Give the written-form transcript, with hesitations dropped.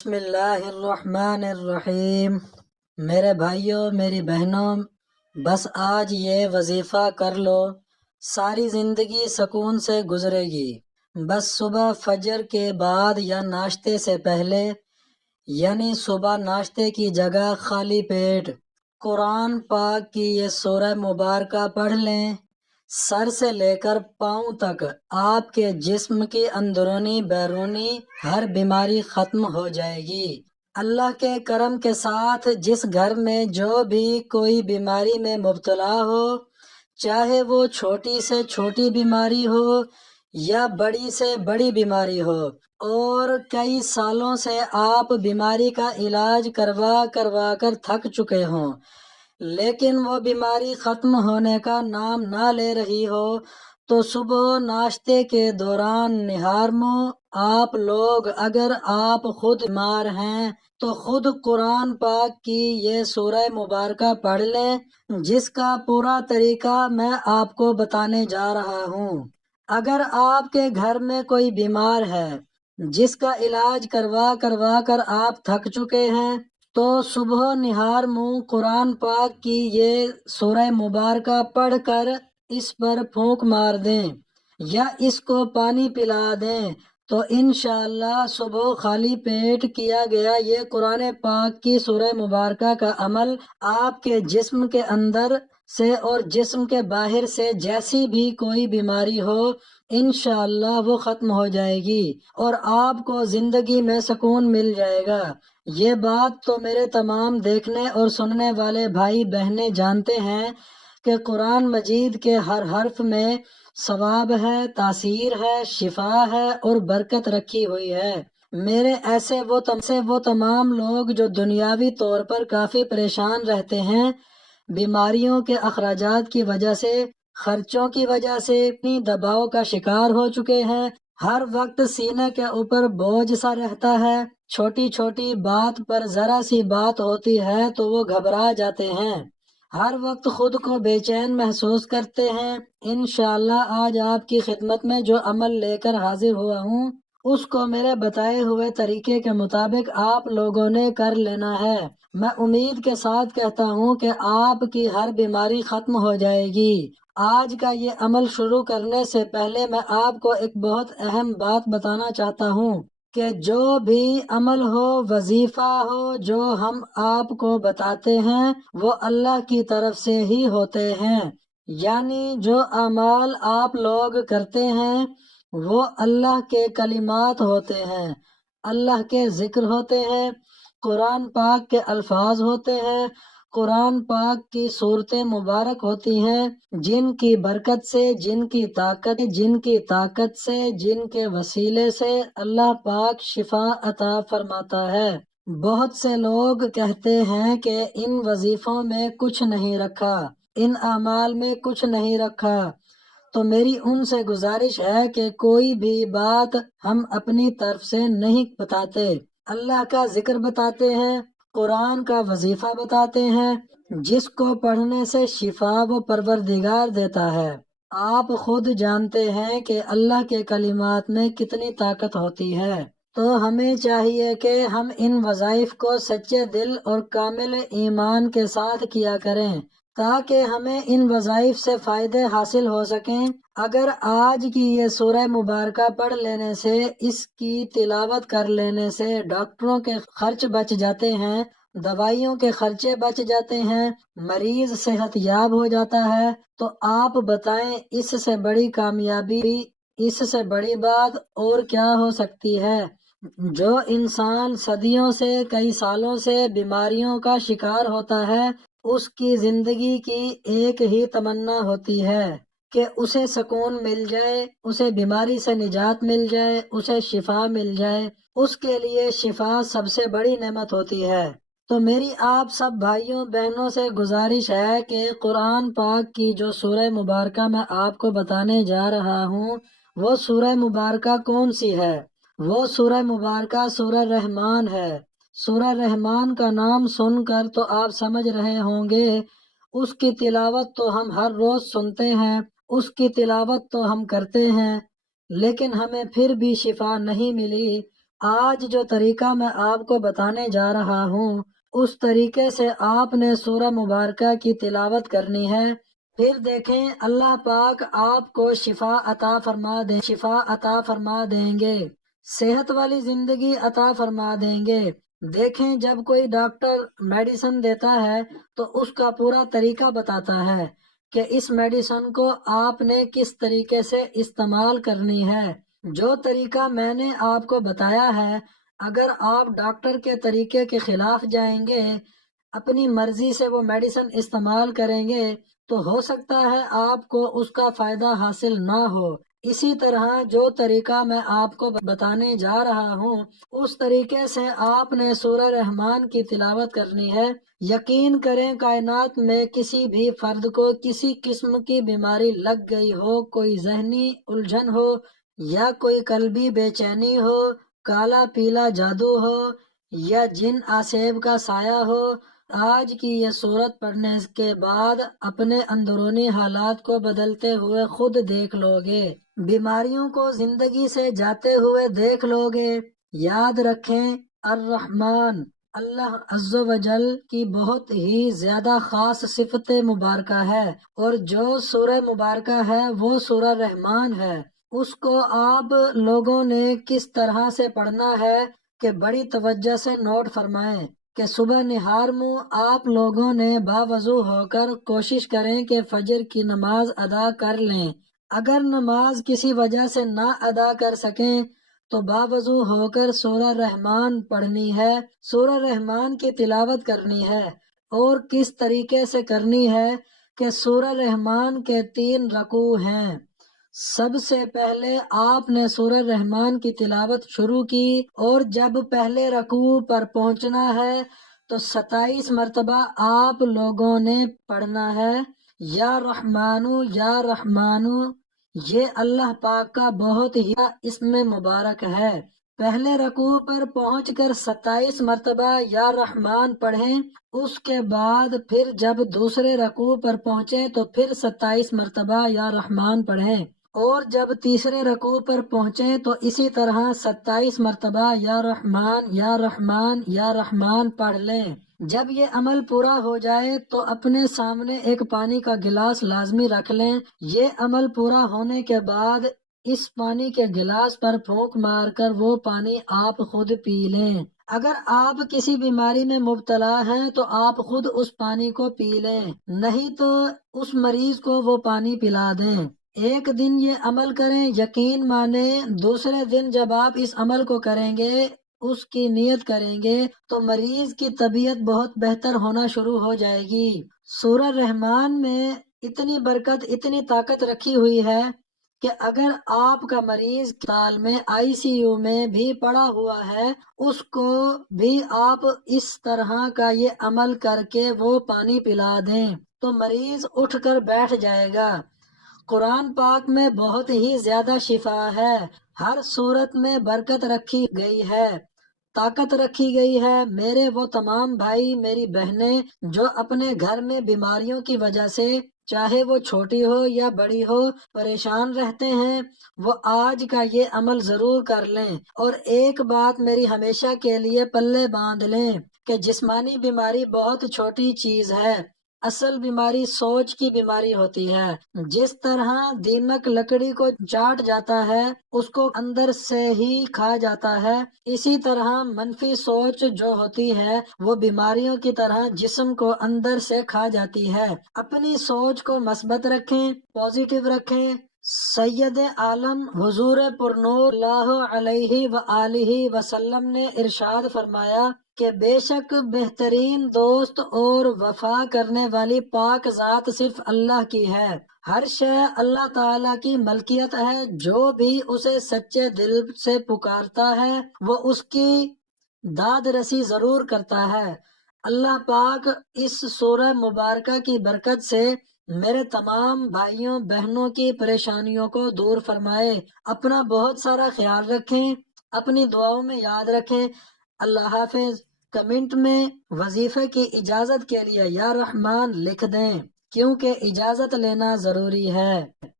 بسم اللہ الرحمن الرحیم۔ میرے بھائیوں، میری بہنوں، بس آج یہ وظیفہ کر لو، ساری زندگی سکون سے گزرے گی۔ بس صبح فجر کے بعد یا ناشتے سے پہلے، یعنی صبح ناشتے کی جگہ خالی پیٹ قرآن پاک کی یہ سورہ مبارکہ پڑھ لیں۔ سر سے لے کر پاؤں تک آپ کے جسم کی اندرونی بیرونی ہر بیماری ختم ہو جائے گی۔ اللہ کے کرم کے ساتھ جس گھر میں جو بھی کوئی بیماری میں مبتلا ہو، چاہے وہ چھوٹی سے چھوٹی بیماری ہو یا بڑی سے بڑی بیماری ہو، اور کئی سالوں سے آپ بیماری کا علاج کروا کر تھک چکے ہوں، لیکن وہ بیماری ختم ہونے کا نام نہ لے رہی ہو، تو صبح ناشتے کے دوران نہارمو آپ لوگ، اگر آپ خود بیمار ہیں تو خود قرآن پاک کی یہ سورہ مبارکہ پڑھ لیں، جس کا پورا طریقہ میں آپ کو بتانے جا رہا ہوں۔ اگر آپ کے گھر میں کوئی بیمار ہے جس کا علاج کروا کر آپ تھک چکے ہیں، تو صبح نہار منہ قرآن پاک کی یہ سورہ مبارکہ پڑھ کر اس پر پھونک مار دیں یا اس کو پانی پلا دیں، تو انشاءاللہ صبح خالی پیٹ کیا گیا یہ قرآن پاک کی سورہ مبارکہ کا عمل آپ کے جسم کے اندر سے اور جسم کے باہر سے جیسی بھی کوئی بیماری ہو، انشاءاللہ وہ ختم ہو جائے گی اور آپ کو زندگی میں سکون مل جائے گا۔ یہ بات تو میرے تمام دیکھنے اور سننے والے بھائی بہنیں جانتے ہیں کہ قرآن مجید کے ہر حرف میں ثواب ہے، تاثیر ہے، شفا ہے اور برکت رکھی ہوئی ہے۔ میرے ایسے وہ تمام لوگ جو دنیاوی طور پر کافی پریشان رہتے ہیں، بیماریوں کے اخراجات کی وجہ سے، خرچوں کی وجہ سے اتنی دباؤ کا شکار ہو چکے ہیں، ہر وقت سینے کے اوپر بوجھ سا رہتا ہے، چھوٹی چھوٹی بات پر ذرا سی بات ہوتی ہے تو وہ گھبرا جاتے ہیں، ہر وقت خود کو بے چین محسوس کرتے ہیں۔ انشاءاللہ آج آپ کی خدمت میں جو عمل لے کر حاضر ہوا ہوں، اس کو میرے بتائے ہوئے طریقے کے مطابق آپ لوگوں نے کر لینا ہے۔ میں امید کے ساتھ کہتا ہوں کہ آپ کی ہر بیماری ختم ہو جائے گی۔ آج کا یہ عمل شروع کرنے سے پہلے میں آپ کو ایک بہت اہم بات بتانا چاہتا ہوں کہ جو بھی عمل ہو، وظیفہ ہو، جو ہم آپ کو بتاتے ہیں وہ اللہ کی طرف سے ہی ہوتے ہیں، یعنی جو اعمال آپ لوگ کرتے ہیں وہ اللہ کے کلمات ہوتے ہیں، اللہ کے ذکر ہوتے ہیں، قرآن پاک کے الفاظ ہوتے ہیں، قرآن پاک کی صورتیں مبارک ہوتی ہیں، جن کی برکت سے، جن کی طاقت سے، جن کے وسیلے سے اللہ پاک شفا عطا فرماتا ہے۔ بہت سے لوگ کہتے ہیں کہ ان وظیفوں میں کچھ نہیں رکھا، ان اعمال میں کچھ نہیں رکھا، تو میری ان سے گزارش ہے کہ کوئی بھی بات ہم اپنی طرف سے نہیں بتاتے، اللہ کا ذکر بتاتے ہیں، قرآن کا وظیفہ بتاتے ہیں، جس کو پڑھنے سے شفا وہ پروردگار دیتا ہے۔ آپ خود جانتے ہیں کہ اللہ کے کلمات میں کتنی طاقت ہوتی ہے، تو ہمیں چاہیے کہ ہم ان وظائف کو سچے دل اور کامل ایمان کے ساتھ کیا کریں تاکہ ہمیں ان وظائف سے فائدے حاصل ہو سکیں۔ اگر آج کی یہ سورہ مبارکہ پڑھ لینے سے، اس کی تلاوت کر لینے سے ڈاکٹروں کے خرچ بچ جاتے ہیں، دوائیوں کے خرچے بچ جاتے ہیں، مریض صحت یاب ہو جاتا ہے، تو آپ بتائیں اس سے بڑی کامیابی، اس سے بڑی بات اور کیا ہو سکتی ہے؟ جو انسان صدیوں سے، کئی سالوں سے بیماریوں کا شکار ہوتا ہے، اس کی زندگی کی ایک ہی تمنا ہوتی ہے کہ اسے سکون مل جائے، اسے بیماری سے نجات مل جائے، اسے شفا مل جائے۔ اس کے لیے شفا سب سے بڑی نعمت ہوتی ہے۔ تو میری آپ سب بھائیوں بہنوں سے گزارش ہے کہ قرآن پاک کی جو سورہ مبارکہ میں آپ کو بتانے جا رہا ہوں، وہ سورہ مبارکہ کون سی ہے؟ وہ سورہ مبارکہ سورہ رحمان ہے۔ سورہ رحمان کا نام سن کر تو آپ سمجھ رہے ہوں گے، اس کی تلاوت تو ہم ہر روز سنتے ہیں، اس کی تلاوت تو ہم کرتے ہیں، لیکن ہمیں پھر بھی شفا نہیں ملی۔ آج جو طریقہ میں آپ کو بتانے جا رہا ہوں اس طریقے سے آپ نے سورہ مبارکہ کی تلاوت کرنی ہے، پھر دیکھیں اللہ پاک آپ کو شفا عطا فرما دیں گے، صحت والی زندگی عطا فرما دیں گے۔ دیکھیں جب کوئی ڈاکٹر میڈیسن دیتا ہے تو اس کا پورا طریقہ بتاتا ہے کہ اس میڈیسن کو آپ نے کس طریقے سے استعمال کرنی ہے۔ جو طریقہ میں نے آپ کو بتایا ہے، اگر آپ ڈاکٹر کے طریقے کے خلاف جائیں گے، اپنی مرضی سے وہ میڈیسن استعمال کریں گے تو ہو سکتا ہے آپ کو اس کا فائدہ حاصل نہ ہو۔ اسی طرح جو طریقہ میں آپ کو بتانے جا رہا ہوں اس طریقے سے آپ نے سورہ رحمان کی تلاوت کرنی ہے۔ یقین کریں کائنات میں کسی بھی فرد کو کسی قسم کی بیماری لگ گئی ہو، کوئی ذہنی الجھن ہو یا کوئی قلبی بے چینی ہو، کالا پیلا جادو ہو یا جن آسیب کا سایہ ہو، آج کی یہ صورت پڑھنے کے بعد اپنے اندرونی حالات کو بدلتے ہوئے خود دیکھ لو گے، بیماریوں کو زندگی سے جاتے ہوئے دیکھ لو گے۔ یاد رکھیں الرحمن اللہ عز و جل کی بہت ہی زیادہ خاص صفت مبارکہ ہے، اور جو سورہ مبارکہ ہے وہ سورہ رحمان ہے۔ اس کو آپ لوگوں نے کس طرح سے پڑھنا ہے کہ بڑی توجہ سے نوٹ فرمائیں کہ صبح نہار منہ آپ لوگوں نے باوضو ہو کر کوشش کریں کہ فجر کی نماز ادا کر لیں۔ اگر نماز کسی وجہ سے نہ ادا کر سکیں تو باوضو ہو کر سورہ رحمان پڑھنی ہے، سورہ رحمان کی تلاوت کرنی ہے۔ اور کس طریقے سے کرنی ہے کہ سورہ رحمان کے 3 رکوع ہیں۔ سب سے پہلے آپ نے سورہ رحمان کی تلاوت شروع کی اور جب پہلے رکوع پر پہنچنا ہے تو 27 مرتبہ آپ لوگوں نے پڑھنا ہے یا رحمانو یا رحمانو۔ یہ اللہ پاک کا بہت ہی اسم مبارک ہے۔ پہلے رکوع پر پہنچ کر 27 مرتبہ یا رحمان پڑھیں، اس کے بعد پھر جب دوسرے رکوع پر پہنچے تو پھر 27 مرتبہ یا رحمان پڑھیں، اور جب تیسرے رکوع پر پہنچے تو اسی طرح 27 مرتبہ یا رحمان یا رحمان یا رحمان پڑھ لیں۔ جب یہ عمل پورا ہو جائے تو اپنے سامنے ایک پانی کا گلاس لازمی رکھ لیں۔ یہ عمل پورا ہونے کے بعد اس پانی کے گلاس پر پھونک مار کر وہ پانی آپ خود پی لیں۔ اگر آپ کسی بیماری میں مبتلا ہیں تو آپ خود اس پانی کو پی لیں، نہیں تو اس مریض کو وہ پانی پلا دیں۔ ایک دن یہ عمل کریں، یقین مانیں دوسرے دن جب آپ اس عمل کو کریں گے، اس کی نیت کریں گے تو مریض کی طبیعت بہت بہتر ہونا شروع ہو جائے گی۔ سورہ رحمان میں اتنی برکت، اتنی طاقت رکھی ہوئی ہے کہ اگر آپ کا مریض اسپتال میں ICU میں بھی پڑا ہوا ہے، اس کو بھی آپ اس طرح کا یہ عمل کر کے وہ پانی پلا دیں تو مریض اٹھ کر بیٹھ جائے گا۔ قرآن پاک میں بہت ہی زیادہ شفا ہے، ہر صورت میں برکت رکھی گئی ہے، طاقت رکھی گئی ہے۔ میرے وہ تمام بھائی میری بہنیں جو اپنے گھر میں بیماریوں کی وجہ سے، چاہے وہ چھوٹی ہو یا بڑی ہو، پریشان رہتے ہیں، وہ آج کا یہ عمل ضرور کر لیں۔ اور ایک بات میری ہمیشہ کے لیے پلے باندھ لیں کہ جسمانی بیماری بہت چھوٹی چیز ہے، اصل بیماری سوچ کی بیماری ہوتی ہے۔ جس طرح دیمک لکڑی کو چاٹ جاتا ہے، اس کو اندر سے ہی کھا جاتا ہے، اسی طرح منفی سوچ جو ہوتی ہے وہ بیماریوں کی طرح جسم کو اندر سے کھا جاتی ہے۔ اپنی سوچ کو مثبت رکھیں، پازیٹیو رکھیں۔ سید عالم حضور پرنور اللہ علیہ وآلہ وسلم نے ارشاد فرمایا کہ بے شک بہترین دوست اور وفا کرنے والی پاک ذات صرف اللہ کی ہے۔ ہر شے اللہ تعالیٰ کی ملکیت ہے، جو بھی اسے سچے دل سے پکارتا ہے وہ اس کی داد رسی ضرور کرتا ہے۔ اللہ پاک اس سورہ مبارکہ کی برکت سے میرے تمام بھائیوں بہنوں کی پریشانیوں کو دور فرمائے۔ اپنا بہت سارا خیال رکھیں، اپنی دعاؤں میں یاد رکھیں۔ اللہ حافظ۔ کمنٹ میں وظیفے کی اجازت کے لیے یا رحمان لکھ دیں، کیونکہ اجازت لینا ضروری ہے۔